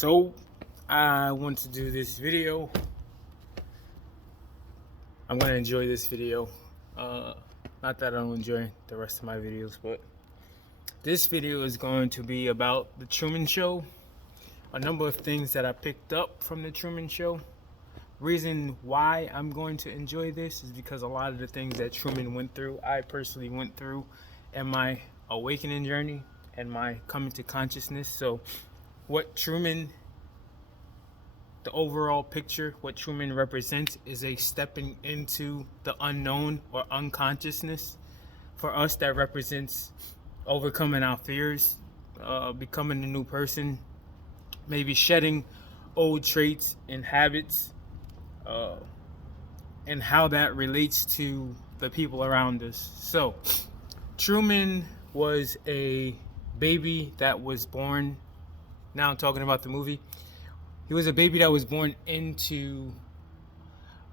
So I want to do this video. I'm gonna enjoy this video. Not that I don't enjoy the rest of my videos, but this video is going to be about the Truman Show. A number of things that I picked up from the Truman Show. Reason why I'm going to enjoy this is because a lot of the things that Truman went through, I personally went through in my awakening journey and my coming to consciousness. So what Truman, the overall picture, what Truman represents is a stepping into the unknown or unconsciousness. For us, that represents overcoming our fears, becoming a new person, maybe shedding old traits and habits, and how that relates to the people around us. So, Truman was a baby that was born. Now I'm talking about the movie. He was a baby that was born into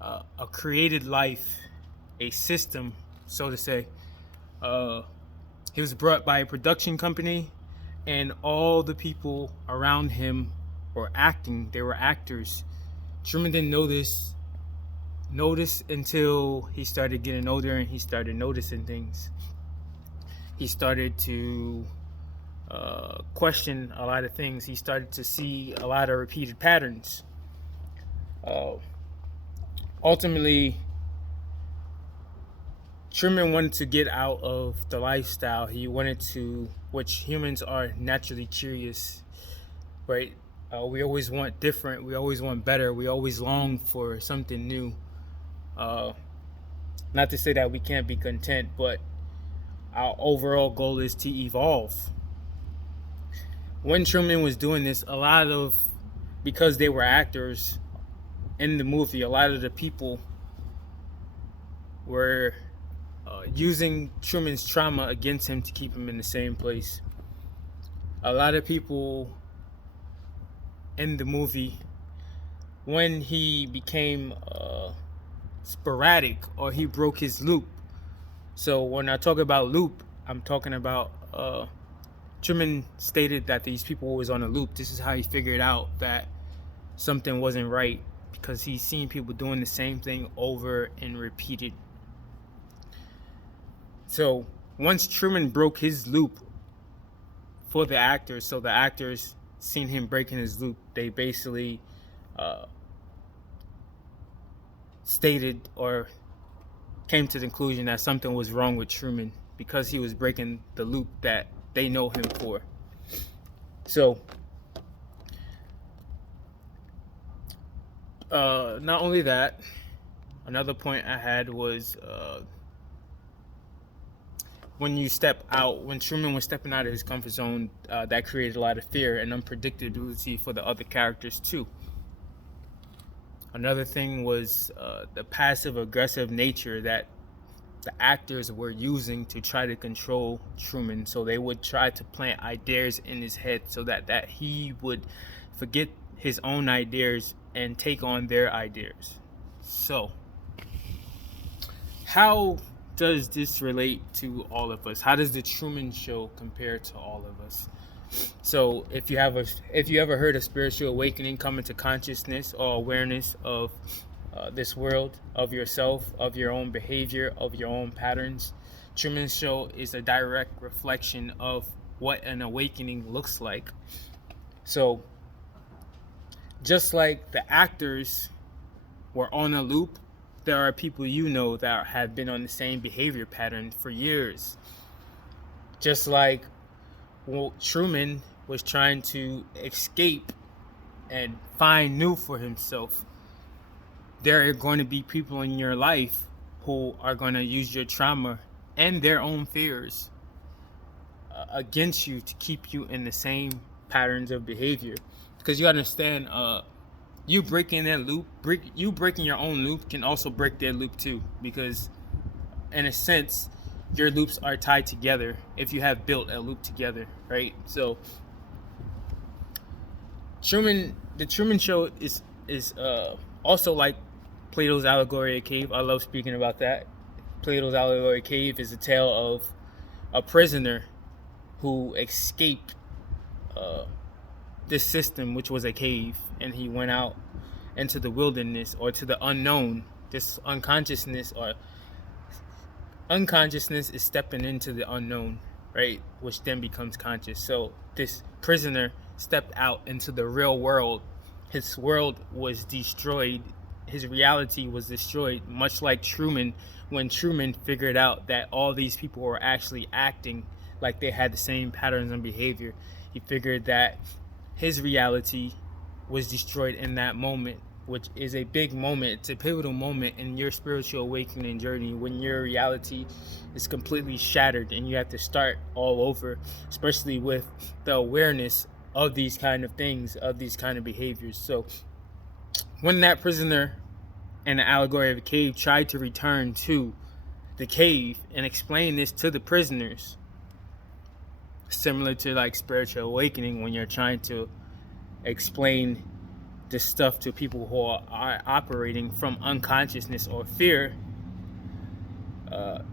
a created life, a system, so to say. He was brought by a production company, and all the people around him were acting. They were actors. Truman didn't notice until he started getting older and he started noticing things. He started to question a lot of things. He started to see a lot of repeated patterns. Ultimately, Truman wanted to get out of the lifestyle. He wanted to, which humans are naturally curious, right? We always want different. We always want better. We always long for something new. Not to say that we can't be content, but our overall goal is to evolve. When Truman was doing this, because they were actors in the movie, a lot of the people were using Truman's trauma against him to keep him in the same place. A lot of people in the movie, when he became sporadic or he broke his loop. So when I talk about loop, I'm talking about Truman stated that these people was on a loop. This is how he figured out that something wasn't right, because he's seen people doing the same thing over and repeated. So once Truman broke his loop for the actors, so the actors seen him breaking his loop, they basically stated or came to the conclusion that something was wrong with Truman because he was breaking the loop that they know him for. So not only that, another point I had was when Truman was stepping out of his comfort zone, that created a lot of fear and unpredictability for the other characters too. Another thing was the passive-aggressive nature that the actors were using to try to control Truman. So they would try to plant ideas in his head so that he would forget his own ideas and take on their ideas. So, how does this relate to all of us? How does the Truman Show compare to all of us? So if you ever heard of spiritual awakening, coming to consciousness or awareness of this world, of yourself, of your own behavior, of your own patterns, Truman Show is a direct reflection of what an awakening looks like. So just like the actors were on a loop, there are people that have been on the same behavior pattern for years. Just like Truman was trying to escape and find new for himself, there are going to be people in your life who are going to use your trauma and their own fears against you to keep you in the same patterns of behavior. Because you understand, you breaking their loop, you breaking your own loop can also break their loop too, because in a sense your loops are tied together if you have built a loop together, right? So the Truman Show is also like Plato's Allegory of Cave. I love speaking about that. Plato's Allegory of Cave is a tale of a prisoner who escaped this system, which was a cave, and he went out into the wilderness or to the unknown. This unconsciousness is stepping into the unknown, right? Which then becomes conscious. So this prisoner stepped out into the real world. His world was destroyed. His reality was destroyed, much like Truman, when Truman figured out that all these people were actually acting like they had the same patterns and behavior. He figured that his reality was destroyed in that moment, which is a big moment. It's a pivotal moment in your spiritual awakening journey, when your reality is completely shattered and you have to start all over, especially with the awareness of these kind of things, of these kind of behaviors. So when that prisoner in the allegory of the cave tried to return to the cave and explain this to the prisoners, similar to like spiritual awakening, when you're trying to explain this stuff to people who are operating from unconsciousness or fear,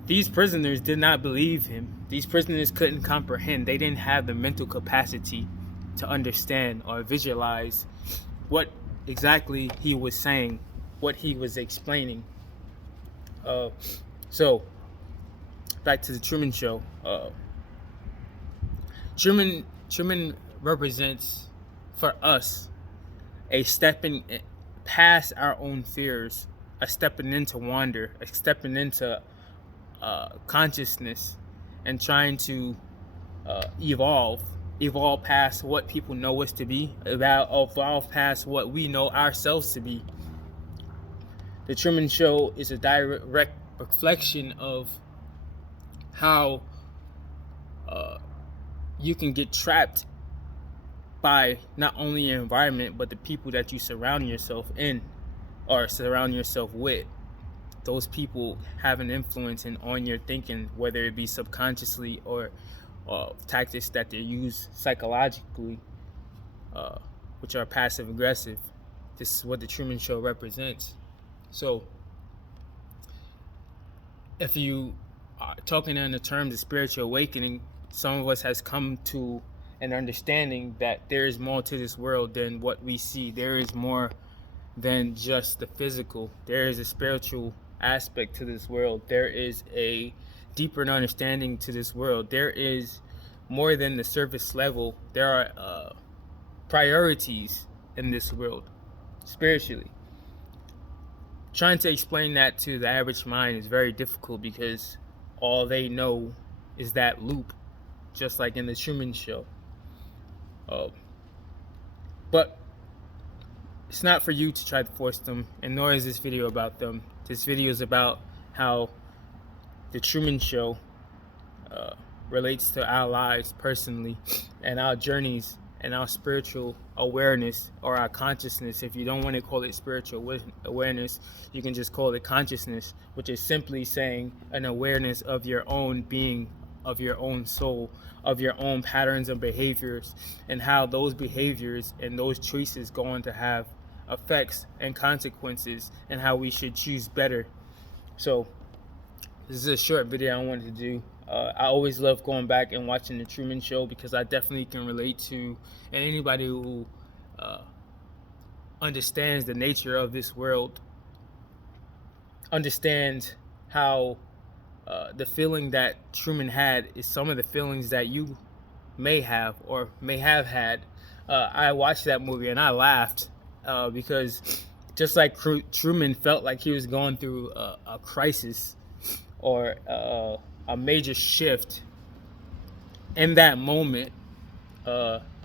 these prisoners did not believe him. These prisoners couldn't comprehend. They didn't have the mental capacity to understand or visualize what exactly he was saying, what he was explaining. So back to the Truman Show. Truman represents for us a stepping past our own fears, a stepping into wonder, a stepping into consciousness, and trying to evolve past what people know us to be, evolve past what we know ourselves to be. The Truman Show is a direct reflection of how you can get trapped by not only your environment, but the people that you surround yourself in or surround yourself with. Those people have an influence on your thinking, whether it be subconsciously or tactics that they use psychologically, which are passive aggressive. This is what the Truman Show represents. So if you are talking in the terms of spiritual awakening, some of us has come to an understanding that there is more to this world than what we see. There is more than just the physical. There is a spiritual aspect to this world. There is a deeper understanding to this world. There is more than the surface level. There are priorities in this world spiritually. Trying to explain that to the average mind is very difficult, because all they know is that loop, just like in the Truman Show. But it's not for you to try to force them, and nor is this video about them. This video is about how the Truman Show relates to our lives personally, and our journeys, and our spiritual awareness, or our consciousness. If you don't want to call it spiritual awareness, you can just call it consciousness, which is simply saying an awareness of your own being, of your own soul, of your own patterns and behaviors, and how those behaviors and those choices go on to have effects and consequences, and how we should choose better. So this is a short video I wanted to do. I always love going back and watching the Truman Show, because I definitely can relate to, and anybody who understands the nature of this world understands how the feeling that Truman had is some of the feelings that you may have or may have had. I watched that movie and I laughed because just like Truman felt like he was going through a crisis or a major shift in that moment,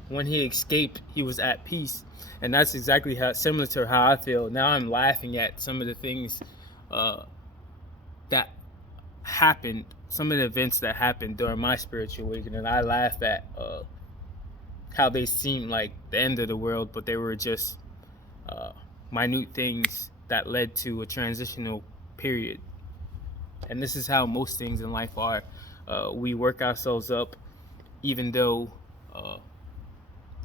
when he escaped, he was at peace. And that's exactly similar to how I feel. Now I'm laughing at some of the things that happened, some of the events that happened during my spiritual awakening. I laugh at how they seemed like the end of the world, but they were just minute things that led to a transitional period. And this is how most things in life are. We work ourselves up, even though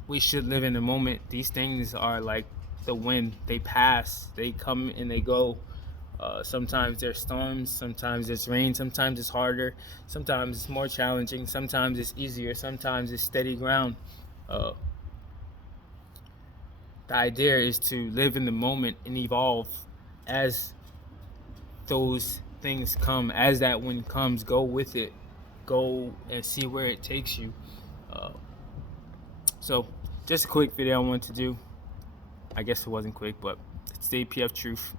we should live in the moment. These things are like the wind. They pass, they come and they go. Sometimes there's storms, sometimes there's rain, sometimes it's harder, sometimes it's more challenging, sometimes it's easier, sometimes it's steady ground. the idea is to live in the moment and evolve as those things come. As that wind comes, go with it. Go and see where it takes you. Uh, so, just a quick video I wanted to do. I guess it wasn't quick, but it's the APF truth.